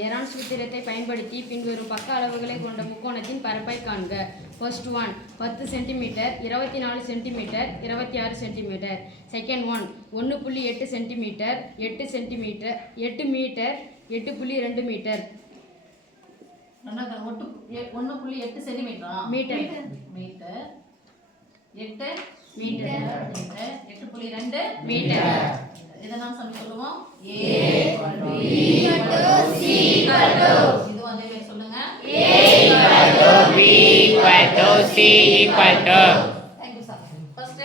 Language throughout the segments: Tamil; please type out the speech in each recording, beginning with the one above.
ஏரான் சூத்திரத்தை பயன்படுத்தி பின்வரும் பக்க அளவுகளை கொண்ட முக்கோணத்தின் பரப்பை காண்க. First one 10 centimetre, 24 centimetre, 26 centimetre. Second one 1.8 centimetre, 8 centimetre, 8 metre, 8.2 metre. 1.8 சென்டிமீட்டரா? மீட்டர். 8 metre, 8.2 metre. இதெல்லாம் சொல்லி சொல்லுவோம். A = C = இது அதே மாதிரி சொல்லுங்க. A = B = C = Thank you sir. First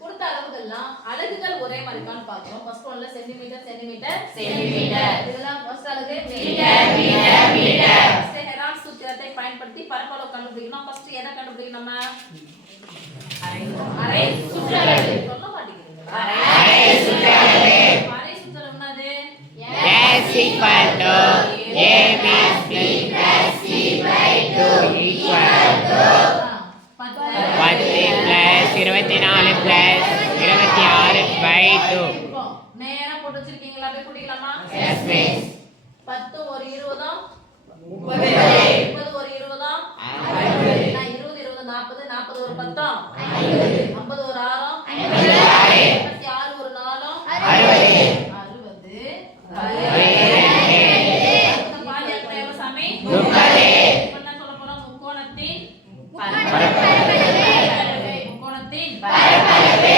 கொடுத்த அளவுகள்லாம் அலகுகள் ஒரே மாதிரி இருக்கான்னு பார்க்கிறோம். ஃபர்ஸ்ட் ஒன்ல சென்டிமீட்டர் சென்டிமீட்டர் சென்டிமீட்டர். இதெல்லாம் ஃபர்ஸ்ட் அலகு metre metre metre. First Heron சூத்திரத்தை பயன்படுத்தி பரப்பளவு கண்டுபிடிக்கணும். ஃபர்ஸ்ட் எதை கண்டுபிடிக்கணும்? நம்ம அரை சுற்றளவு. சொல்ல மாட்டீங்க. அரை சுற்றளவு. அரை சுற்றளவு என்னது? S = AB + C/2 = 10 + 24 + 26/2. நேரா போட்டு வச்சிருக்கீங்களா? அப்படியே கூட்டிக்கலாமா? Yes miss. 10 ஒரு 20 30 30 ஒரு 20 60 நான் 20 20 40 40 ஒரு 10 50 50 ஒரு 6 56 ஒரு 4 60 பாலியல் தேவை சாமி 30. இப்போ என்ன சொல்ல போறோம்? முக்கோணத்தின் பரப்பளவு. முக்கோணத்தின் பரப்பளவு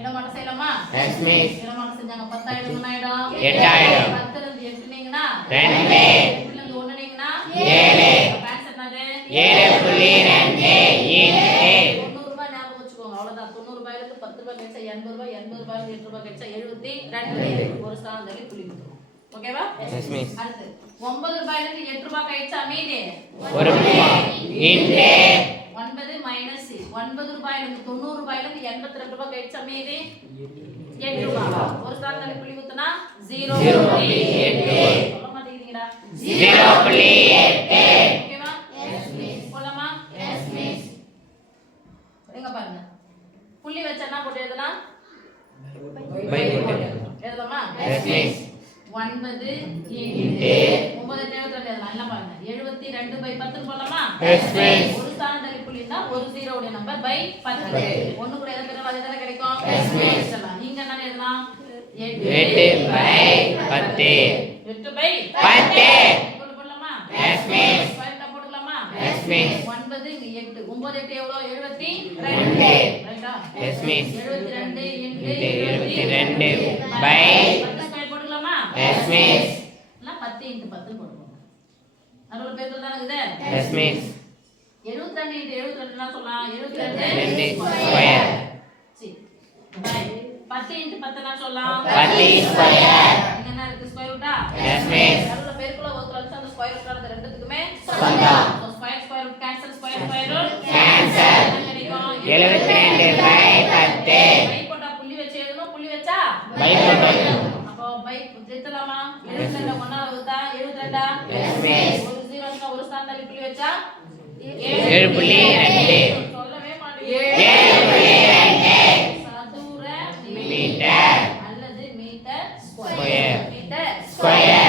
இடமாற்றம் செய்யலாமா? Yes, miss. இடமாற்றம் செஞ்சாங்க 10 ஆயிடும், 1 ஆயிடும். 8 ஆயிடும். 10 இருந்து 8 நீங்கன்னா 2. 8 இருந்து 1 நீங்கன்னா 7. ஆன்சர் என்னது? 7.2 into 90 ரூபாய் ஞாபகம் வச்சுக்கோங்க. அவ்வளவுதான். 90 ரூபாயில இருந்து 10 ரூபாய் கழிச்சா 80 ரூபாய், 80 ரூபாயில இருந்து 8 ரூபாய் கழிச்சா 72. ஒரு ஸ்தானம் தள்ளி புள்ளி குத்துறோம். ஓகேவா? Yes, miss. அடுத்து 9 ரூபாயில இருந்து 8 ரூபாய் கழிச்சா மீதி ஒரு into 9 மைனஸ் 9 ரூபாயில இருந்து 90 ரூபாயில இருந்து 82 ரூபாய் கழிச்சா மீதி 8 ரூபாய். ஒரு ஸ்தானம் தள்ளி புள்ளி குத்துனா 0.8. சொல்ல மாட்டேங்கிறீங்கடா. 0.8. ஓகேவா? போலாமா? எங்க பாருங்க. புள்ளி வச்சா என்ன போட்டு எழுதலாம்? By போட்டு. எழுதலாமா? Yes, miss. 9 into 9 72 எழுதலாம். எல்லாம் பாருங்க. 72/10 போலாமா? Yes, miss. ஒரு ஸ்தானம் தள்ளி புள்ளினா ஒரு 0 உடைய நம்பர் பை 10. ஒண்ணு கூட எதை பெருமாள் எதால கிடைக்கும்? Yes, miss. சொல்லலாம். இங்க என்ன எழுதலாம்? 8/10. 8/10 போடலாமா? Yes, miss. ஸ்கொயர் போடலாமா? Yes, miss. 9 இங்க 8 9 8 எவ்வளவு? 72. 2. ரைட்டா? Yes, miss. 72 into 72 by 10 square போடலாமா? Yes, miss. நான் 10 into 10 போடுவோம். நடுவுல பெருக்கல் தான இது? Yes, miss. 72 into 72 என்ன சொல்லலாம்? 72 2 ஸ்கொயர். square. சரி. பை 10 into 10 என்ன சொல்லலாம்? 10 square. இங்க என்ன இருக்கு? ஸ்கொயர் ரூட்டா? Yes, miss. நடுவுல பெருக்கல ஒரு கழிச்சு அந்த ஸ்கொயர் ரூட் ஆனது ரெண்டுத்துக்குமே சொந்தம். Square square root cancel square root Cancel. என்ன கிடைக்கும்? 72/10. பை போட்டா புள்ளி வச்சு எழுதணும், புள்ளி வச்சா By போட்டு. அப்போ பை சேர்த்தலாமா? 72 ஒண்ணால வகுத்தா 72. Yes, miss. ஒரு 0 இருந்தா ஒரு ஸ்தானம் தள்ளி புள்ளி வச்சா 7.2. சொல்லவே மாட்டீங்க. 7.2 சதுர மீட்டர் அல்லது மீட்டர் ஸ்கொயர். Metre square.